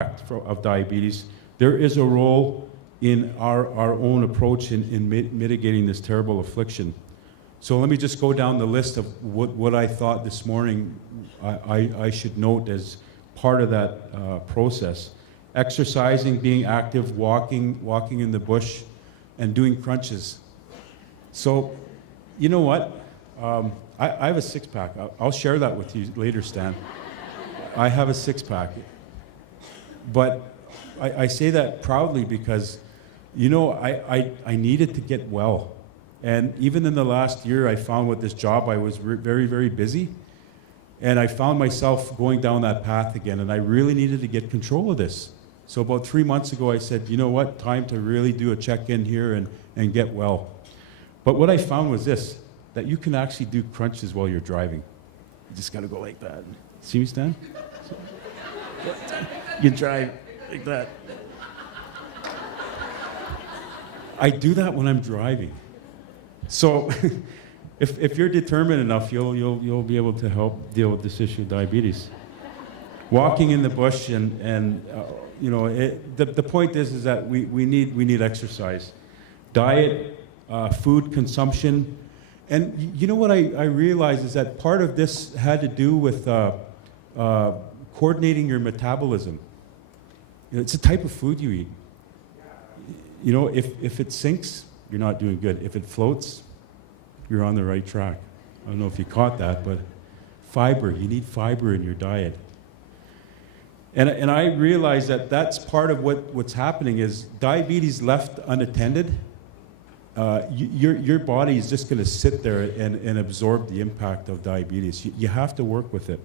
of diabetes, there is a role in our own approach in mitigating this terrible affliction. So let me just go down the list of what I thought this morning I should note as part of that process. Exercising, being active, walking in the bush, and doing crunches. So, you know what? I have a six-pack. I'll share that with you later, Stan. I have a six-pack. But I say that proudly because, you know, I needed to get well. And even in the last year, I found with this job, I was very, very busy. And I found myself going down that path again, and I really needed to get control of this. So about 3 months ago, I said, you know what, time to really do a check-in here and get well. But what I found was this, that you can actually do crunches while you're driving. You just gotta go like that. See me, Stan? You drive like that. I do that when I'm driving. So if you're determined enough, you'll be able to help deal with this issue of diabetes. Walking in the bush and you know, the point is that we need exercise. Diet, food consumption, and you know what I realized is that part of this had to do with coordinating your metabolism. You know, it's the type of food you eat. You know, if it sinks, you're not doing good. If it floats, you're on the right track. I don't know if you caught that, but fiber, you need fiber in your diet. And I realize that that's part of what's happening is diabetes left unattended, your body is just going to sit there and absorb the impact of diabetes. You have to work with it.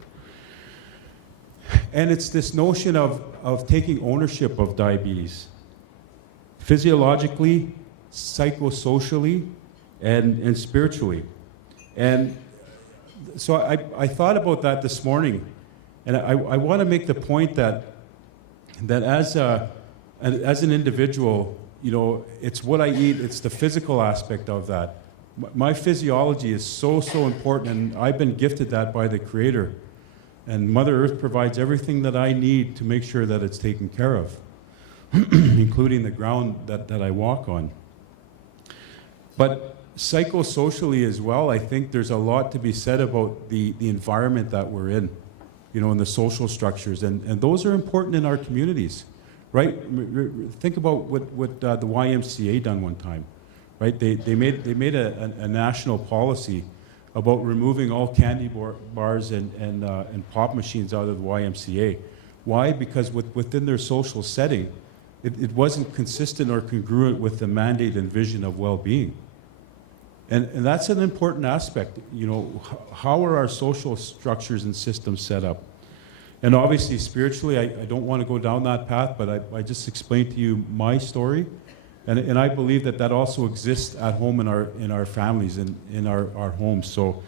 And it's this notion of taking ownership of diabetes, physiologically, psychosocially, and spiritually. And so I thought about that this morning, and I want to make the point that as an individual, you know, it's what I eat, it's the physical aspect of that. My physiology is so important, and I've been gifted that by the Creator. And Mother Earth provides everything that I need to make sure that it's taken care of, including the ground that I walk on. But psychosocially as well, I think there's a lot to be said about the environment that we're in, you know, and the social structures. And those are important in our communities, right? Think about what the YMCA done one time, right? They made a national policy about removing all candy bars and pop machines out of the YMCA. Why? Because within their social setting, it wasn't consistent or congruent with the mandate and vision of well-being. And that's an important aspect. You know, how are our social structures and systems set up? And obviously, spiritually, I don't want to go down that path, but I just explained to you my story. And I believe that also exists at home in our families, in our homes. So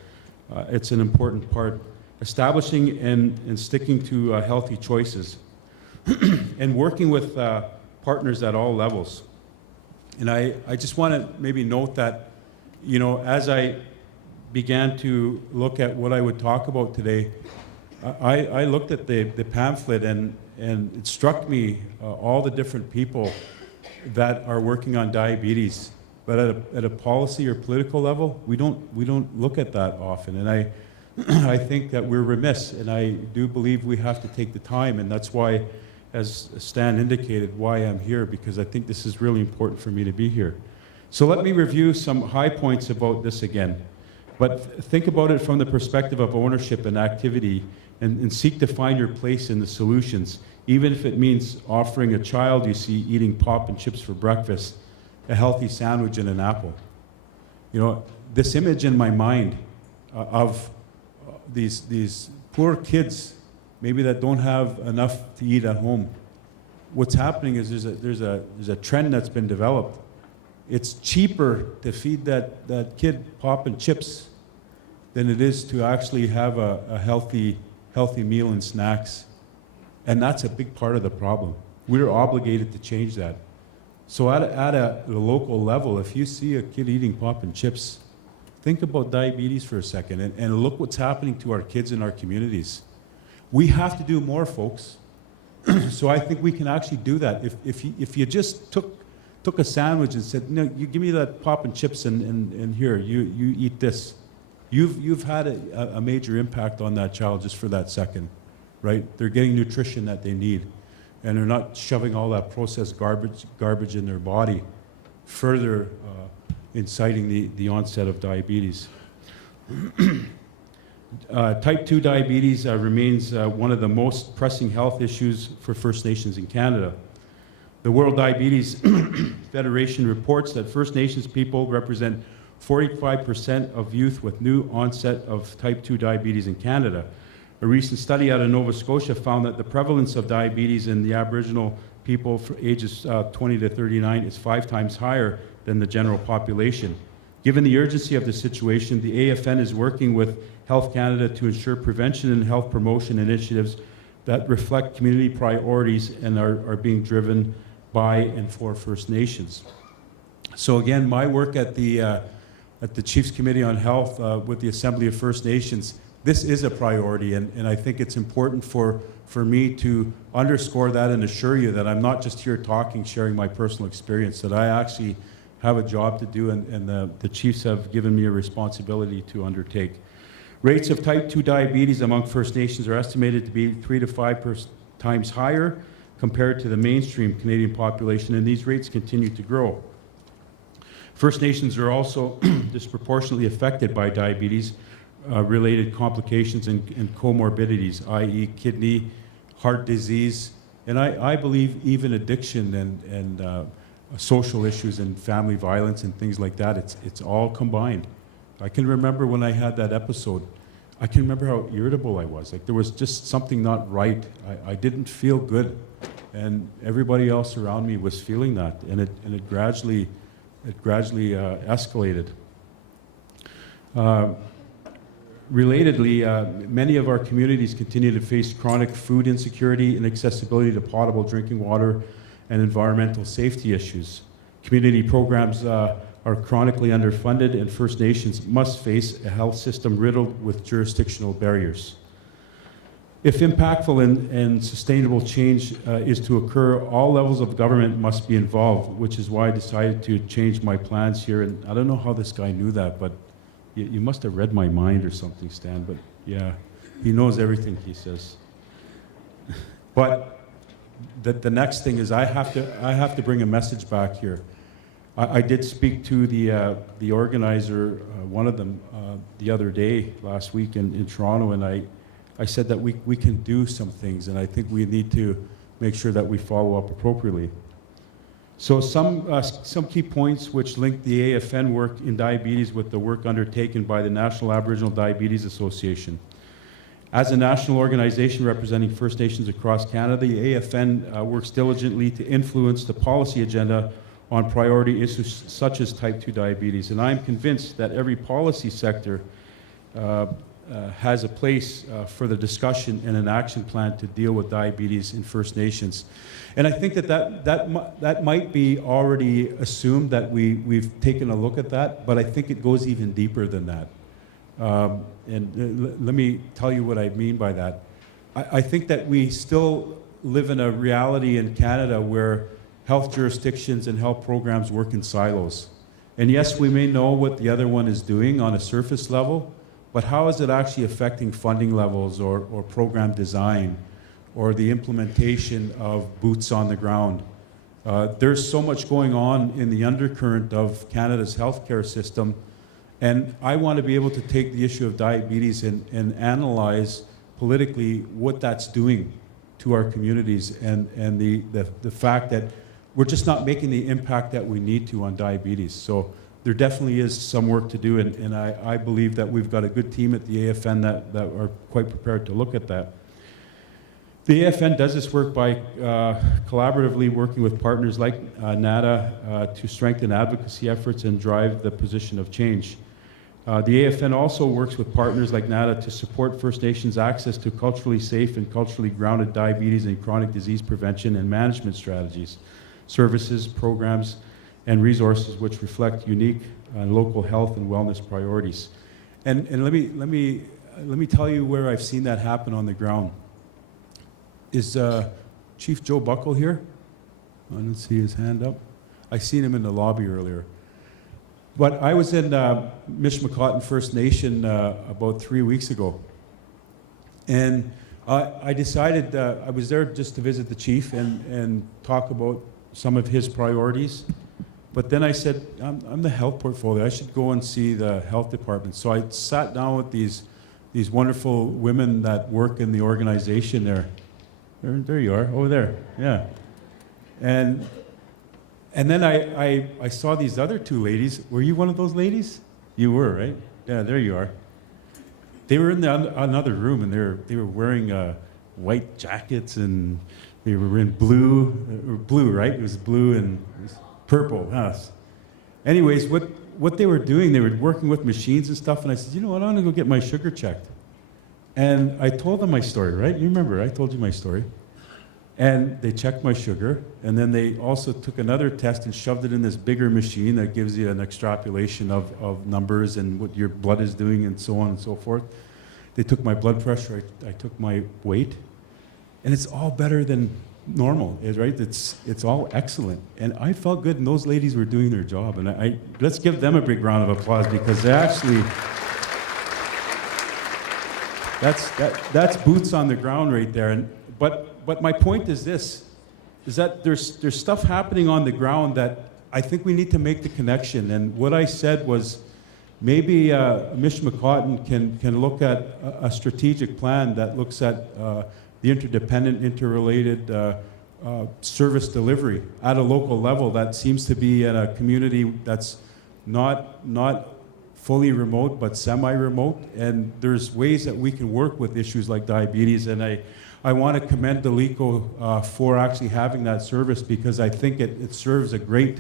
it's an important part. Establishing and sticking to healthy choices and working with partners at all levels. And I just want to maybe note that, you know, as I began to look at what I would talk about today, I looked at the pamphlet and it struck me all the different people that are working on diabetes, but at a policy or political level, we don't look at that often. And I think that we're remiss, and I do believe we have to take the time, and that's why, as Stan indicated, why I'm here, because I think this is really important for me to be here. So let me review some high points about this again, but think about it from the perspective of ownership and activity, and seek to find your place in the solutions, even if it means offering a child you see eating pop and chips for breakfast, a healthy sandwich and an apple. You know, this image in my mind of these poor kids, maybe that don't have enough to eat at home. What's happening is there's a trend that's been developed. It's cheaper to feed that kid pop and chips than it is to actually have a healthy meal and snacks. And that's a big part of the problem. We're obligated to change that. So at a local level, if you see a kid eating pop and chips, think about diabetes for a second and look what's happening to our kids in our communities. We have to do more, folks. So I think we can actually do that. If you just took a sandwich and said, no, you give me that pop and chips and here, you eat this, you've had a major impact on that child just for that second, right? They're getting nutrition that they need, and they're not shoving all that processed garbage in their body, further inciting the onset of diabetes. Type 2 diabetes remains one of the most pressing health issues for First Nations in Canada. The World Diabetes Federation reports that First Nations people represent 45% of youth with new onset of type 2 diabetes in Canada. A recent study out of Nova Scotia found that the prevalence of diabetes in the Aboriginal people for ages 20 to 39 is 5 times higher than the general population. Given the urgency of the situation, the AFN is working with Health Canada to ensure prevention and health promotion initiatives that reflect community priorities and are being driven by and for First Nations. So again, my work at the Chiefs Committee on Health with the Assembly of First Nations, this is a priority, and I think it's important for me to underscore that and assure you that I'm not just here talking, sharing my personal experience, that I actually have a job to do, and the Chiefs have given me a responsibility to undertake. Rates of type 2 diabetes among First Nations are estimated to be 3 to 5 times higher compared to the mainstream Canadian population, and these rates continue to grow. First Nations are also disproportionately affected by diabetes related complications and comorbidities, i.e. kidney, heart disease, and I believe even addiction and social issues and family violence and things like that. It's all combined. I can remember when I had that episode, I can remember how irritable I was. Like, there was just something not right. I didn't feel good, and everybody else around me was feeling that, and it gradually escalated. Relatedly, many of our communities continue to face chronic food insecurity, inaccessibility to potable drinking water, and environmental safety issues. Community programs are chronically underfunded, and First Nations must face a health system riddled with jurisdictional barriers. If impactful and sustainable change is to occur, all levels of government must be involved, which is why I decided to change my plans here. And I don't know how this guy knew that, but you must have read my mind or something, Stan, but yeah, he knows everything, he says. But the next thing is I have to bring a message back here. I did speak to the organizer, one of them, the other day, last week in Toronto, and I said that we can do some things, and I think we need to make sure that we follow up appropriately. So some key points which link the AFN work in diabetes with the work undertaken by the National Aboriginal Diabetes Association. As a national organization representing First Nations across Canada, the AFN works diligently to influence the policy agenda on priority issues such as type 2 diabetes. And I'm convinced that every policy sector has a place for the discussion and an action plan to deal with diabetes in First Nations. And I think that might be already assumed that we've taken a look at that, but I think it goes even deeper than that. And let me tell you what I mean by that. I think that we still live in a reality in Canada where health jurisdictions and health programs work in silos. And yes, we may know what the other one is doing on a surface level, but how is it actually affecting funding levels or program design or the implementation of boots on the ground? There's so much going on in the undercurrent of Canada's healthcare system, and I want to be able to take the issue of diabetes and analyze politically what that's doing to our communities and the fact that we're just not making the impact that we need to on diabetes. So there definitely is some work to do, and I believe that we've got a good team at the AFN that are quite prepared to look at that. The AFN does this work by collaboratively working with partners like NADA to strengthen advocacy efforts and drive the position of change. The AFN also works with partners like NADA to support First Nations access to culturally safe and culturally grounded diabetes and chronic disease prevention and management strategies, services, programs, and resources which reflect unique local health and wellness priorities. And let me tell you where I've seen that happen on the ground. Is Chief Joe Buckle here? I didn't see his hand up. I seen him in the lobby earlier. But I was in Mishmacotton First Nation about 3 weeks ago. And I decided, I was there just to visit the chief and talk about some of his priorities. But then I said, I'm the health portfolio. I should go and see the health department. So I sat down with these wonderful women that work in the organization there. There you are, over there, yeah. And then I saw these other two ladies. Were you one of those ladies? You were, right? Yeah, there you are. They were in another room, and they were wearing white jackets, and they were in blue, right? It was blue and it was purple. Yes. Anyways, what they were doing, they were working with machines and stuff, and I said, you know what, I'm gonna go get my sugar checked. And I told them my story, right? You remember, I told you my story. And they checked my sugar, and then they also took another test and shoved it in this bigger machine that gives you an extrapolation of numbers and what your blood is doing and so on and so forth. They took my blood pressure, I took my weight, and it's all better than normal, right? It's all excellent. And I felt good, and those ladies were doing their job. And let's give them a big round of applause, because they actually, that's boots on the ground right there. But my point is this, is that there's stuff happening on the ground that I think we need to make the connection. And what I said was, maybe Mishmacotton can look at a strategic plan that looks at the interdependent, interrelated service delivery at a local level that seems to be at a community that's not fully remote, but semi-remote. And there's ways that we can work with issues like diabetes. And I want to commend Delico for actually having that service, because I think it serves a great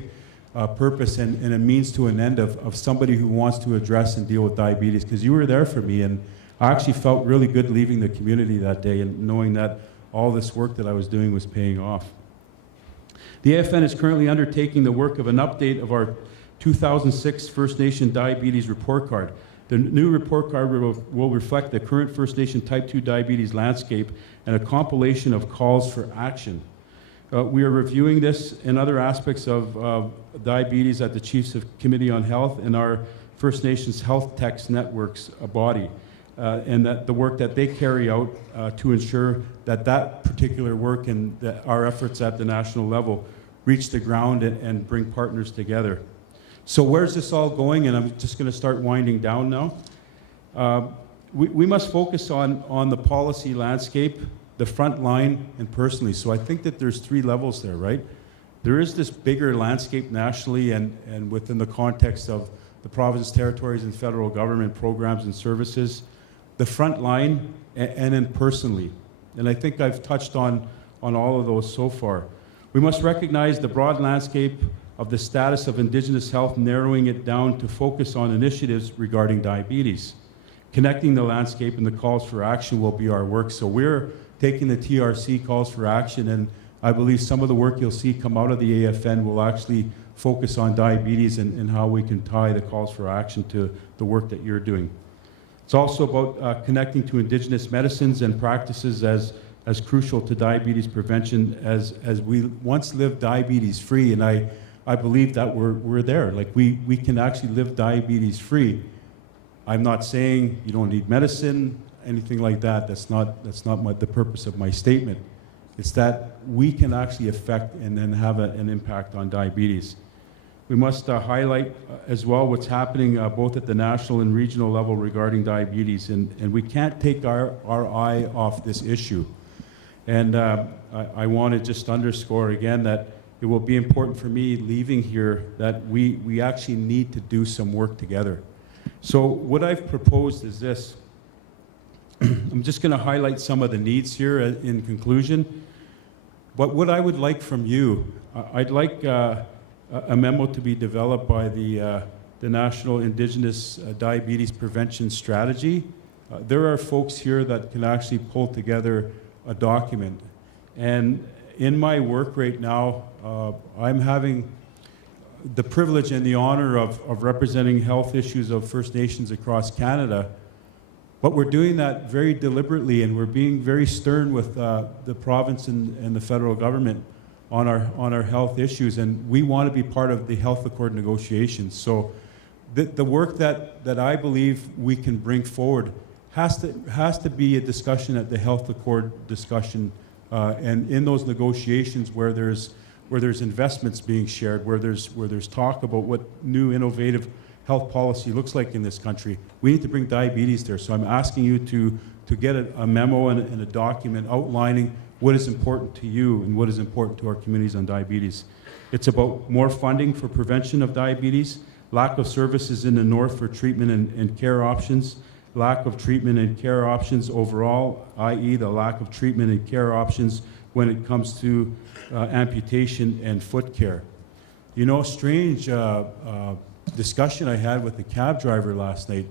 purpose and a means to an end of somebody who wants to address and deal with diabetes. Because you were there for me, and I actually felt really good leaving the community that day and knowing that all this work that I was doing was paying off. The AFN is currently undertaking the work of an update of our 2006 First Nation Diabetes Report Card. The new report card will reflect the current First Nation Type 2 diabetes landscape and a compilation of calls for action. We are reviewing this and other aspects of diabetes at the Chiefs of Committee on Health and our First Nations Health Techs Networks body, and that the work that they carry out to ensure that particular work and our efforts at the national level reach the ground and bring partners together. So where's this all going? And I'm just going to start winding down now. We must focus on the policy landscape, the front line, and personally. So I think that there's three levels there, right? There is this bigger landscape nationally and within the context of the province, territories, and federal government programs and services, the front line, and then personally. And I think I've touched on all of those so far. We must recognize the broad landscape of the status of Indigenous health, narrowing it down to focus on initiatives regarding diabetes. Connecting the landscape and the calls for action will be our work. So we're taking the TRC calls for action, and I believe some of the work you'll see come out of the AFN will actually focus on diabetes and how we can tie the calls for action to the work that you're doing. It's also about connecting to Indigenous medicines and practices as crucial to diabetes prevention as we once lived diabetes free, and I believe that we're there. Like we can actually live diabetes free. I'm not saying you don't need medicine, anything like that. That's not the purpose of my statement. It's that we can actually affect and then have an impact on diabetes. We must highlight as well what's happening both at the national and regional level regarding diabetes, and we can't take our eye off this issue. And I want to just underscore again that it will be important for me leaving here that we actually need to do some work together. So what I've proposed is this. I'm just going to highlight some of the needs here in conclusion. But what I would like from you, I'd like a memo to be developed by the National Indigenous Diabetes Prevention Strategy. There are folks here that can actually pull together a document. And in my work right now, I'm having the privilege and the honor of representing health issues of First Nations across Canada. But we're doing that very deliberately, and we're being very stern with the province and the federal government on our health issues, and we want to be part of the health accord negotiations. So the work that I believe we can bring forward has to be a discussion at the health accord discussion, and in those negotiations where there's investments being shared, where there's talk about what new innovative health policy looks like in this country. We need to bring diabetes there. So I'm asking you to get a memo and a document outlining what is important to you and what is important to our communities on diabetes. It's about more funding for prevention of diabetes, lack of services in the north for treatment and care options, lack of treatment and care options overall, i.e. the lack of treatment and care options when it comes to amputation and foot care. You know, strange discussion I had with the cab driver last night.